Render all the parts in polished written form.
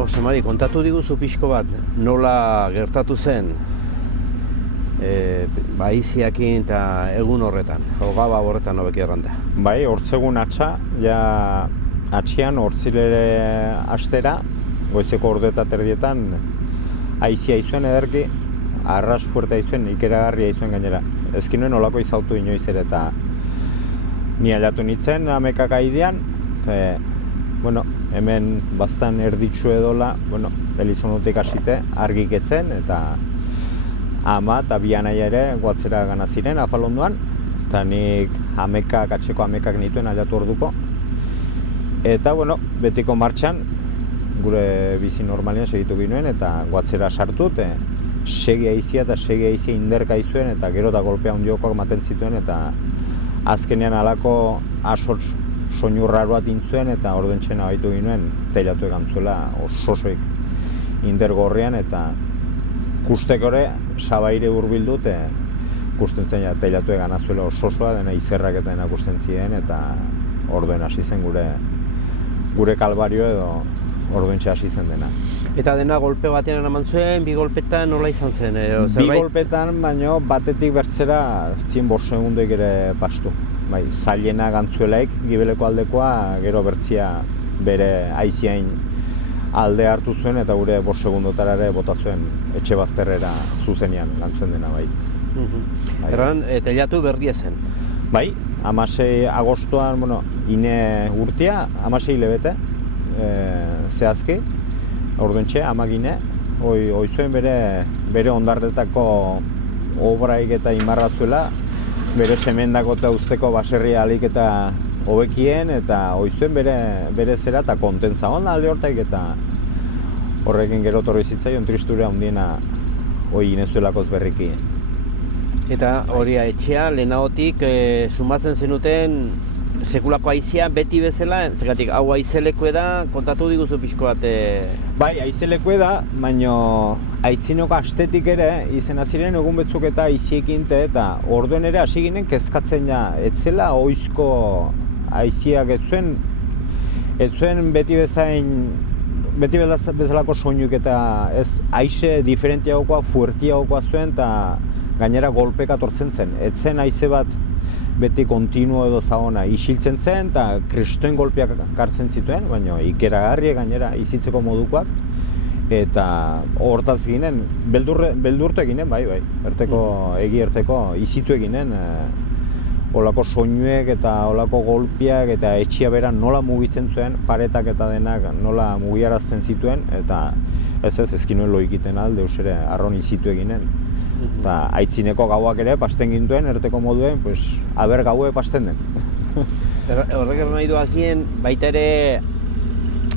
Jose Mari, kontatu diguzu pixko bat, nola gertatu zen aiziakin eta egun horretan, gaba horretan hobeki erranda. Bai, hortzegun atxa, ja atxian hortzilere astera, goizeko ordu eta terdietan aizia izuen ederki, arras fuerte izuen, ikeragarria izuen gainera. Ezkin nuen olako izautu inoiz ere eta ni aldatu nintzen amekak aidean, bueno, hemen bastan erditsu edola, bueno, Elizonutik hasite argik etzen eta ama eta bi anaia ere guatzera gana ziren afalonduan, eta nik atzeko amekak nituen aldatu orduko. Eta, bueno, betiko martxan, gure bizi normalean segitu binuen eta guatzera sartu, segi aizia eta segi aizia inderka izuen eta gero eta golpea hundiokoak maten zituen eta azkenean alako asortz soinu raroat intzuen eta ordentxena baitu ginoen teilatu egan zuela ososoik indergorrian eta kustekore sabaire hurbildu kusten zen teilatu egan azuela ososoa dena izerrak eta dena kusten ziren eta orduen hasi zen gure kalbario edo ordentxe hasi zen dena. Eta dena golpe batean eman zuen, bi golpetan nola izan zen? Bi golpetan, baino batetik bertzera 5 segundoik ere pastu. Bai, zailena gantzuelaik, gibeleko aldekoa, gero bertzia bere aiziain alde hartu zuen eta gure 5 segundotara ere bota zuen etxe bazterrera zuzenean gantzuen dena, bai. Erran, teilatu berria zen? Bai, 16 agostoan, bueno, ine urtia, 16 hilabete, zehazki, orduentxe, amagine, oizuen bere ondarretako obraik eta imarra zuela, bere semendako eta usteko baserria alik eta hobekien, eta oizuen bere zera eta kontentza hon alde hortaik eta horrekin gero torri zitzaion tristura handiena inezuelakoz berriki. Eta hori etxea, lehenagotik sumatzen zenuten sekulako aizia beti bezala, zergatik hau aizeleko da, kontatu diguzu pixko bat? Bai, aizeleko da, baina aitzinoko astetik ere izena ziren egun betzuk eta aiziekin eta orduen ere hasi ginen kezkatzen ja, etzela oizko aiziak ez zuen beti bezalako soinuk eta ez aize diferentiagokoa, fuertiagokoa zuen eta gainera golpeka tortzen zen. Etzen aize bat beti kontinuo edo zagona isiltzen zen eta kristoen golpeak kartzen zituen, baina ikeragarri gainera izitzeko modukoak eta hortaz ginen, beldurtu eginen, bai, egi erteko izitu eginen olako soinuek eta olako golpeak eta etxia bera nola mugitzen zuen, paretak eta denak nola mugiarazten zituen eta ezkin nuen loikiten alde, ere arron izitu eginen. Eta aitzineko gauak ere pasten gintuen, erteko moduen, aber gaue pasten den. Horrek nahi du akien, baita ere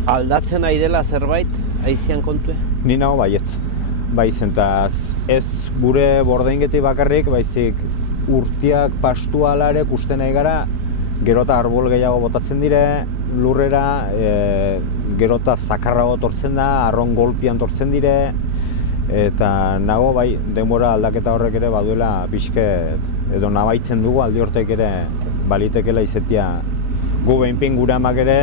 aldatzen nahi dela zerbait, aizian kontue? Ni nago baietz. Baizen, eta ez gure bordeingeti bakarrik, baizik urtiak pastu ala ere kusten nahi gara, gero eta arbol gehiago botatzen dire, lurrera, gero eta zakarrago tortzen da, arron golpian tortzen dire, eta nago bai denbora aldaketa horrek ere baduela pixket edo nabaitzen dugu aldi hortek ere balitekela izetia gu behinpin gure amak ere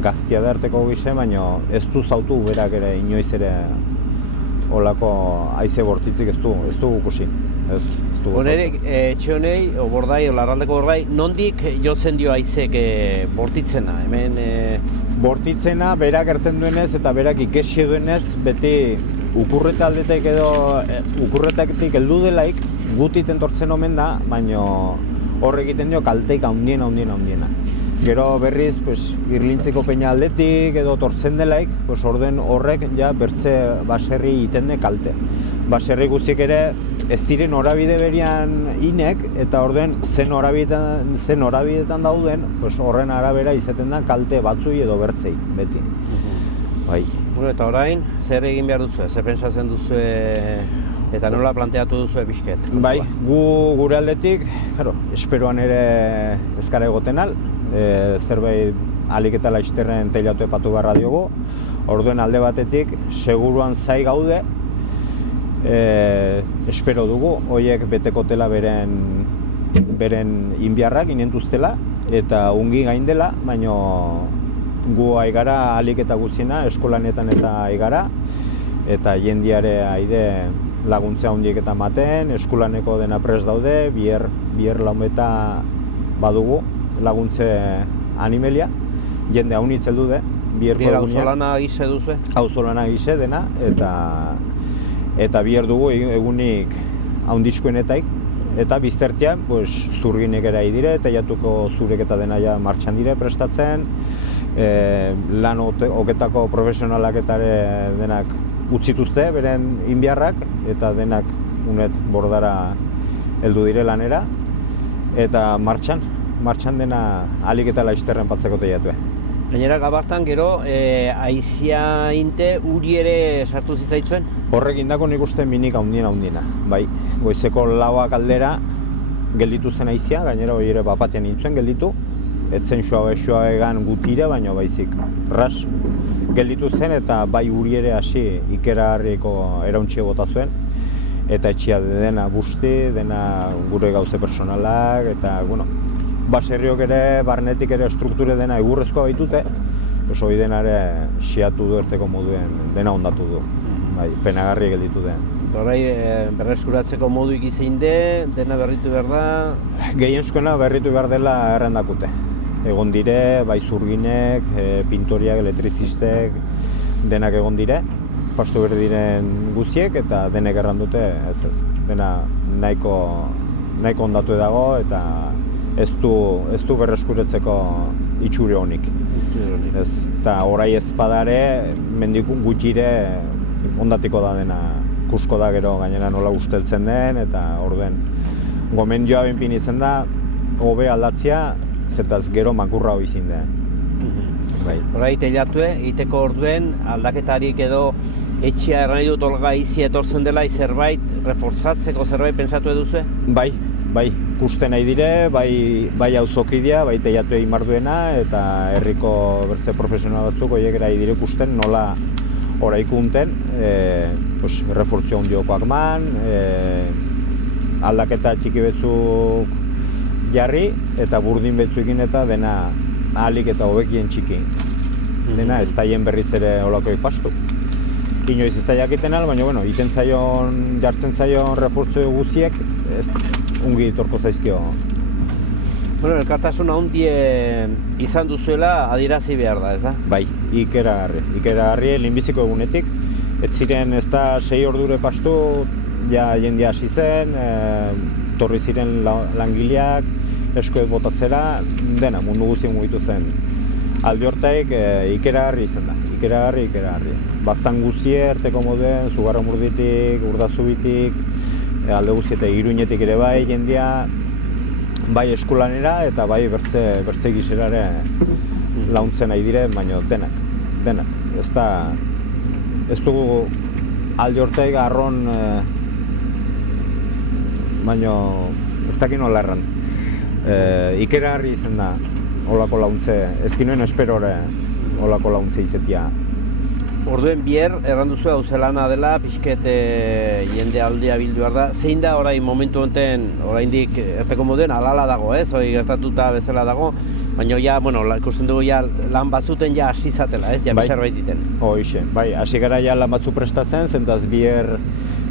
gaztia da arteko gise, baina ez du zautu berak ere inoiz ere olako haize bortitzik ez du ikusi. Honerek, etxe honei, bordai, larraldeko bordai, nondik jotzen dio haizek bortitzena? Hemen bortitzena berak erten duenez eta berak ikesi duenez beti ukurreta aldetek edo ukurretatik heldu delaik gutiten tortzen omen da, baina hor egiten dio kalteik handiena. Gero berriz, irlintzeko peina aldetik edo tortzen delaik, orduen horrek ja bertze baserri iten de kalte. Baserri guztiek ere ez diren norabide berian inek eta orduen zen norabidetan dauden, horren arabera izaten da kalte batzui edo bertzei, beti. Bai. Eta orain, zer egin behar duzu, zer pentsatzen duzu eta nola planteatu duzu pixket? Bai, gure aldetik, esperoan ere ezkara egoten al, zerbait alik eta laizterren teilatu epatu beharra diogu, orduen alde batetik, seguruan zai gaude, espero dugu, horiek betekotela beren inbiarrak inentuztela eta ungi gaindela, baina gu aigara alik eta guziena, eskolanetan eta aigara, eta jendiare haide laguntza handiek eta maten, eskulaneko dena prest daude, bier laumeta badugu laguntze animelia, jende haunitz heldu de, bier auzolana gise duzu? Auzolana gise dena, eta bier dugu egunik haundizkoenetaik, eta biztertian zurginek ere dire, eta jatuko zurek eta dena ja martxan dire prestatzen, lan oketako profesionalak eta denak utzituzte beren inbiarrak, eta denak unet bordara heldu dire lanera, eta martxan dena alik eta laizterren patzeko teiatue. Gainera gabartan gero, aizia inte uri ere sartu zitzaitzuen? Horrek indako nik uste minik haundina. Bai, goizeko 4 aldera gelditu zen aizia, gainera hori ere bapatean nintzuen gelditu, ez zen xoa egan gutire, baina baizik ras gelditu zen, eta bai uri ere hasi ikeragarriko erauntxie bota zuen, eta etxia dena busti, dena gure gauze personalak, eta baserriok ere, barnetik ere strukture dena egurrezkoa baitute, hori dena ere xiatu du erteko moduen dena ondatu du, bai, penagarri gelditu den. Horai berreskuratzeko modu ikizein dena berritu behar da? Gehienzuena berritu behar dela errendakute. Egon dire, bai zurginek, pintoriak, elektrizistek, denak egon dire, pastu behar diren guziek, eta denek errandute, dena nahiko ondatu dago, eta ez du berreskuratzeko itxure honik. Eta orai ezpadare, mendikun gutxire ondatiko da dena, ikusko da gero gainera nola usteltzen den, eta orduen gomendioa benpin izan da, hobe aldatzea, zetaz gero makurra hori izin den. Horai teilatue, egiteko orduen aldaketarik edo etxea erran dut olga izi etortzen dela, zerbait reforzatzeko zerbait pentsatu eduzue? Bai, ikusten nahi dire, bai auzokidea, bai teilatu egin barduena, eta herriko bertze profesional batzuk horiek nahi dire ikusten nola oraikunten, refortzio handiokoak man, aldaketa txiki betzuk jarri, eta burdin betzuekin eta dena ahalik eta hobekien txiki. Dena ez daien berriz ere olakoik pastu. Inoiz ez da jakiten al, baina iten zaion, jartzen zaion refortzio guziek, ungi torko zaizkio. Elkartasuna hundie izan duzuela adierazi behar da, ez da? Bai, ikeragarri lehenbiziko egunetik. Ez ziren ez da 6 ordure pastu, ja jendia hasi zen, torri ziren langileak, eskuet botatzera, dena mundu guzien mugitu zen. Aldi hortaik ikeragarri izan da, ikeragarri. Bastan guzie erteko moduen, Zugarra Murditik, Urdazubitik, alde guzi eta Iruñetik ere bai jendia, bai eskulanera eta bai bertze giserare launtzen nahi dire, baina denak. Ez dugu aldi hortaik arron, baina ez dakit nola erran. Ikeragarri izan da olako launtze, ezkin nuen esperore olako launtze izetia. Orduen bier, erranduzu auzelana dela, pixket jende aldea bildu behar da. Zein da orain momentu honetan, oraindik erteko moduen alala dago, hori gertatuta bezala dago, baina ja, ikusten dugu ja lan batzuten ja hasi zatela, ja bizar baititen. Hoxe, bai, hasi gara ja lan batzu prestatzen, zentaz bier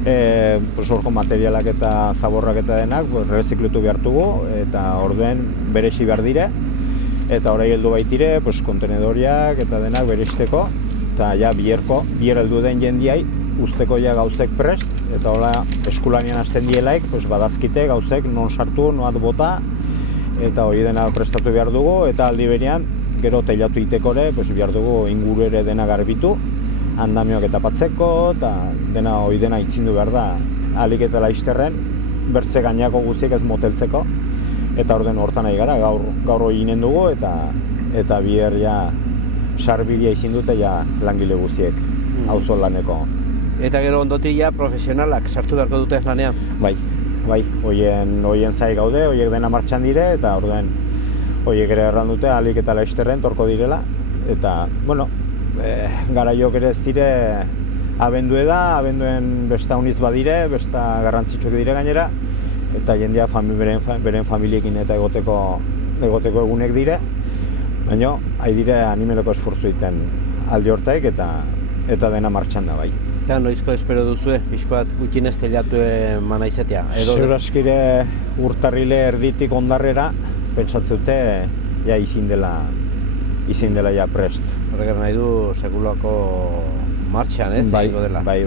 horko materialak eta zaborrak eta denak reziklutu behartugu, eta orduen beresi behar dire, eta orai heldu baitire, kontenedoriak eta denak beresteko, eta ja bier heldu den jendiai usteko ja gauzek prest, eta hola eskulanian hasten dielaik, badazkite gauzek non sartu, noat bota, eta hori dena prestatu behar dugu, eta aldi berean, gero teilatu itekore, behar dugu inguru ere dena garbitu, andamioak eta patzeko, eta hori dena itzindu behar da, alik eta laizterren, bertze gainako guziek ez moteltzeko, eta orden hortan nahi gara, gaur hori inen dugu, eta bier ja sarbidea izin dute ja langile guziek, auzo laneko. Eta gero ondotik ja profesionalak sartu beharko dute lanean? Bai, hoien zai gaude, hoiek dena martxan dire, eta orden hoiek ere erran dute, alik eta laizterren torko direla, eta, garaiok ere ez dire abendue da, abenduen besta uniz badire, besta garrantzitsuak dire gainera, eta jendea beren familiekin eta egoteko egunek dire, baina haidire animeleko esfortzu egiten alde hortaik eta dena martxan da bai. Eta noizko espero duzue, pixkoat gutxinez teilatu mana izatea? Zeur askire urtarrile erditik ondarrera, pentsatzeute ja izin dela ja prest. Horrek nahi du sekulako martxan, ez? Bai, dela. bai,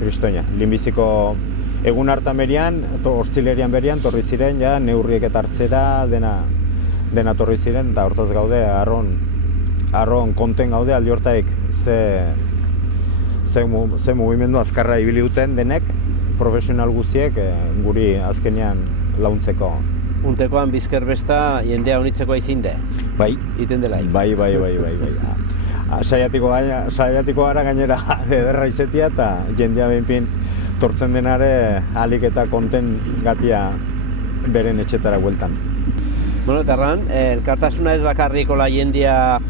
kristoina. Lehenbiziko egun hartan berian, hortzilerian berian, torri ziren, ja, neurriek eta hartzera, dena torri ziren, eta hortaz gaude, arron konten gaude, aldi hortaik ze mugimendu azkarra ibili duten denek, profesional guziek guri azkenean launtzeko. Untekoan bizker besta jendea unitzeko aizinde? Bai. Iten dela? Bai. Saiatiko gara gainera ederra izetia eta jendea behinpin tortzen denare alik eta konten gatia beren etxetara bueltan. Bueno, eta erran, elkartasuna ez bakarrikola jendea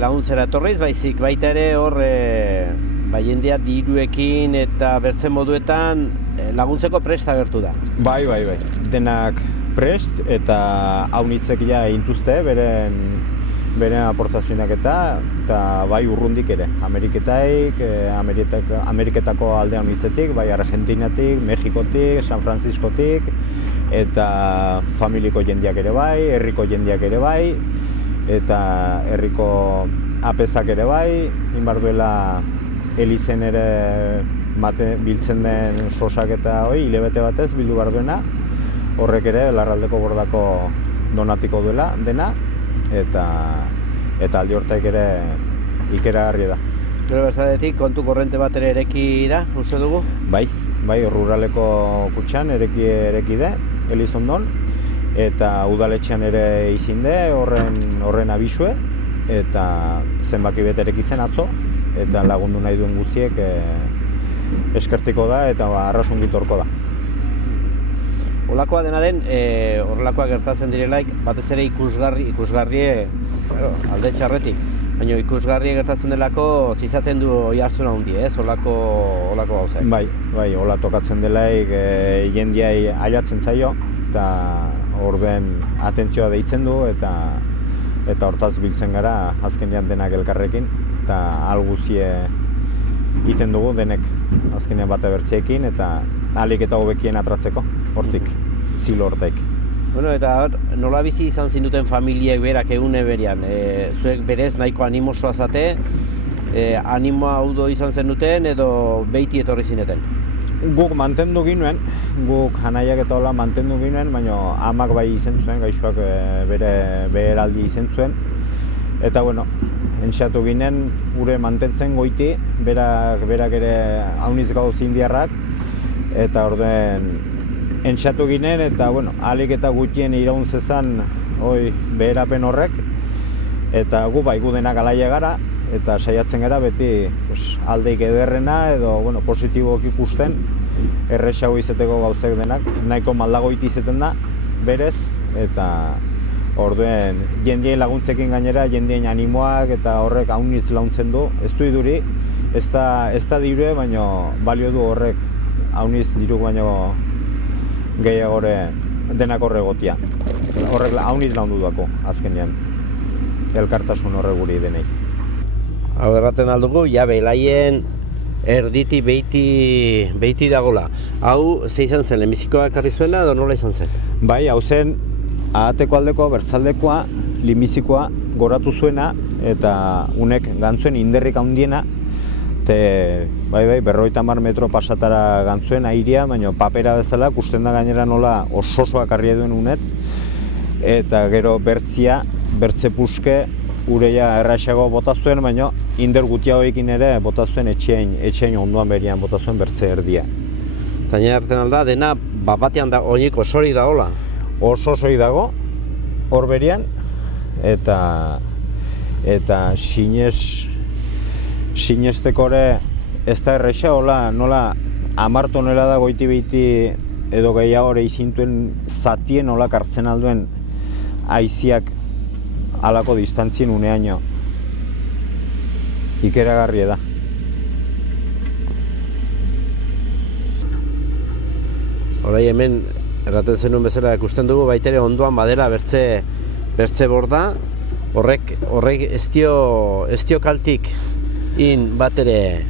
laguntzera etorreiz, baizik baita ere hor jendea diruekin eta bertzen moduetan laguntzeko prest agertu da. Bai. Denak prest eta haunitzek ja intuzte beren aportazioak eta bai urrundik ere. Ameriketako alde haunitzetik, bai Argentinatik, Mexikotik, San Franciscotik eta familiko jendeak ere bai, herriko jendeak ere bai eta herriko apezak ere bai, inbarduela elizen ere biltzen den sosak eta hilabete batez bildu behar duena, horrek ere Larraldeko Bordako donatiko duela dena eta aldi hortaik ere ikeragarria da. Gero berzadetik kontu korrente bat ere ereki da, uste dugu? Bai, ruraleko kutxan ereki da, Elizondon, eta udaletxean ere izinde horren abisue, eta zenbaki bet ereki zen atzo, eta lagundu nahi duen guziek eskertiko da eta arrasungit horko da. Olakoa dena den, horrelakoa gertatzen direlaik, batez ere ikusgarrie alde txarretik, baina ikusgarrie gertatzen delako zizaten du oihartzun handi, ez? Olako gauzak. Bai, hola tokatzen delaik jendiai ailatzen zaio, eta orduen atentzioa deitzen du, eta hortaz biltzen gara azkenean denak elkarrekin, eta alguzie iten dugu denek azkenean bate bertziekin, eta ahalik eta hobekien atratzeko, hortik, zilo hortaik. Bueno, eta nola bizi izan zinduten familiek berak egune berian, zuek berez nahiko animosoa zate, animoa haudo izan zenuten edo beiti etorri zineten? Guk mantendu ginuen, guk anaiak eta hola mantendu ginuen, baina amak bai izen zuen, gaixoak bere beheraldi izen zuen. Eta bueno, entxatu ginen gure mantentzen goiti, berak ere hauniz gauz indiarrak, eta orduen entxatu ginen eta bueno, ahalik eta gutxien iraun zezan beherapen horrek, eta gu bai gu denak alaia gara, eta saiatzen gara beti aldeik ederrena edo positibok ikusten erresago izeteko gauzek denak, nahiko maldagoiti izeten da, berez, eta orduen jendien laguntzekin gainera, jendien animoak eta horrek hauniz launtzen du, ez du iduri, ez da dirue, baina balio du horrek hauniz diruk baino gehiagore denak horre gotia. Horrek hauniz laundu dako, azkenean, elkartasun horre guri denei. Hau erraten aldugu, ja belaien erditi beiti dagola. Hau, ze izan zen, lehenbizikoa ekarri zuena edo nola izan zen? Bai, hau zen, ahateko aldeko, bertzaldekoa, lehenbizikoa goratu zuena, eta unek gantzuen inderrik handiena, bai, 50 metro pasatara gantzuen airea, baina papera bezala, kusten da gainera nola ososoak arria duen unet, eta gero bertze puske, ureia erraixago bota zuen, baina inder gutia hoekin ere bota zuen etxein onduan berian bota zuen bertze erdia. Taina hartzen alda, dena batean da, oinik osorik dagoela? Ososoik dago, hor berian, eta sinesteko ere ez da erraixa, nola 10 tonelada goiti behiti edo gehiago ere izintuen zatien nola hartzen alduen haiziak halako distantzien uneaino. Ikeragarria da. Horai hemen, erraten zenuen bezala ikusten dugu, baitere ondoan badera bertze borda, horrek ez dio kaltik in bat ere.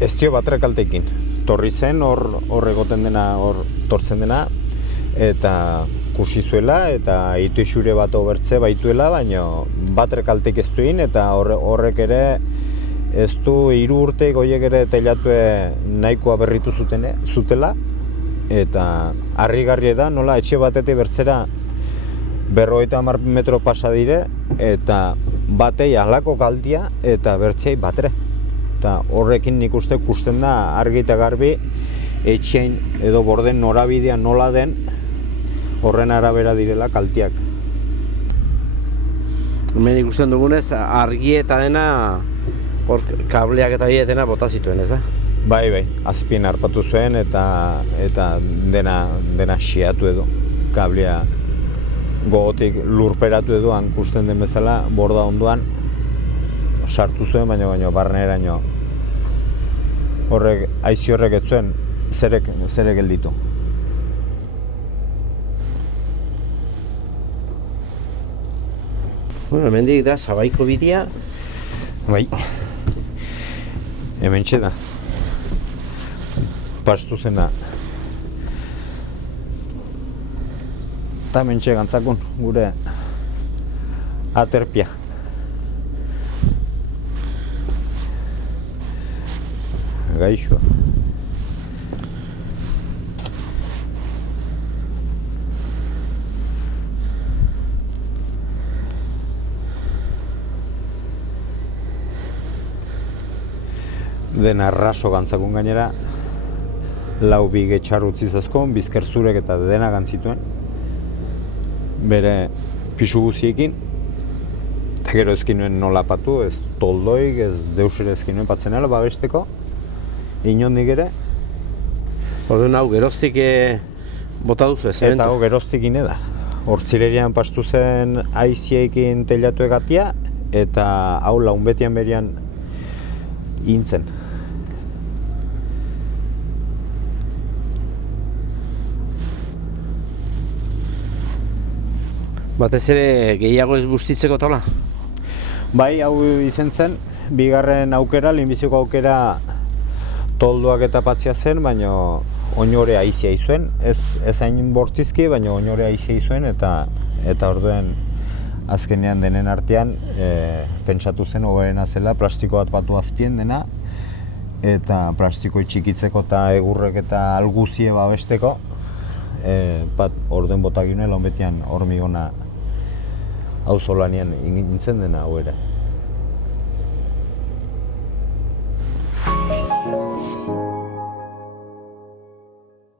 Ez dio batre kaltekin. Torri zen, hor egoten dena, hor tortzen dena, eta kusi zuela, eta itu isure bat obertze baituela, baina batre kaltek ez duin, eta horrek ere ez du 3 urte goiek ere teilatue nahikoa berritu zutela, eta harrigarria da, nola etxe batetik bertzera 50 metro pasa dire, eta batei halako kaltia, eta bertzei batre. Eta horrekin nik uste ikusten da argi eta garbi etxein edo borden norabidea nola den horren arabera direla kaltiak. Hemen ikusten dugunez argi eta dena hor kableak eta dena bota zituen, ez da? Bai, azpien harpatu zuen eta dena xiatu edo. Kablea gogotik lurperatu edo han ikusten den bezala borda ondoan sartu zuen, baina barneraino horrek, haizi horrek ez zuen zerek gelditu. Bueno, hemendik da Sabaiko bidea. Bai, hementxe da. Pastu zena. Eta hementxe gantzakun, gure aterpia. Gaixoa. Dena raso gantzakun gainera, 4 bige txar utzi zazkon, bizker zurek eta dena gantzituen, bere pisu guziekin, eta gero ezkinuen nola patu, ez toldoik, ez deusere ezkinuen patzenela babesteko, inondik ere. Orduan hau geroztik bota duzu ez? Eta hau geroztik ine da. Hortzilerian pastu zen aiziekin teilatu egatia, eta hau launbetian berian intzen. Batez ere gehiago ez bustitzeko tola? Bai, hau izen zen, bigarren aukera, lehenbiziko aukera toldoak eta patzia zen, baina oinore aizia izuen. Ez hain bortizki, baina oinore aizia izuen, eta orduen azkenean denen artean pentsatu zen hoberena zela plastiko bat batu azpien dena, eta plastiko txikitzeko eta egurrek eta alguzie babesteko, orduen botaginuen launbetian hormigona auzolanean nintzen dena hau ere.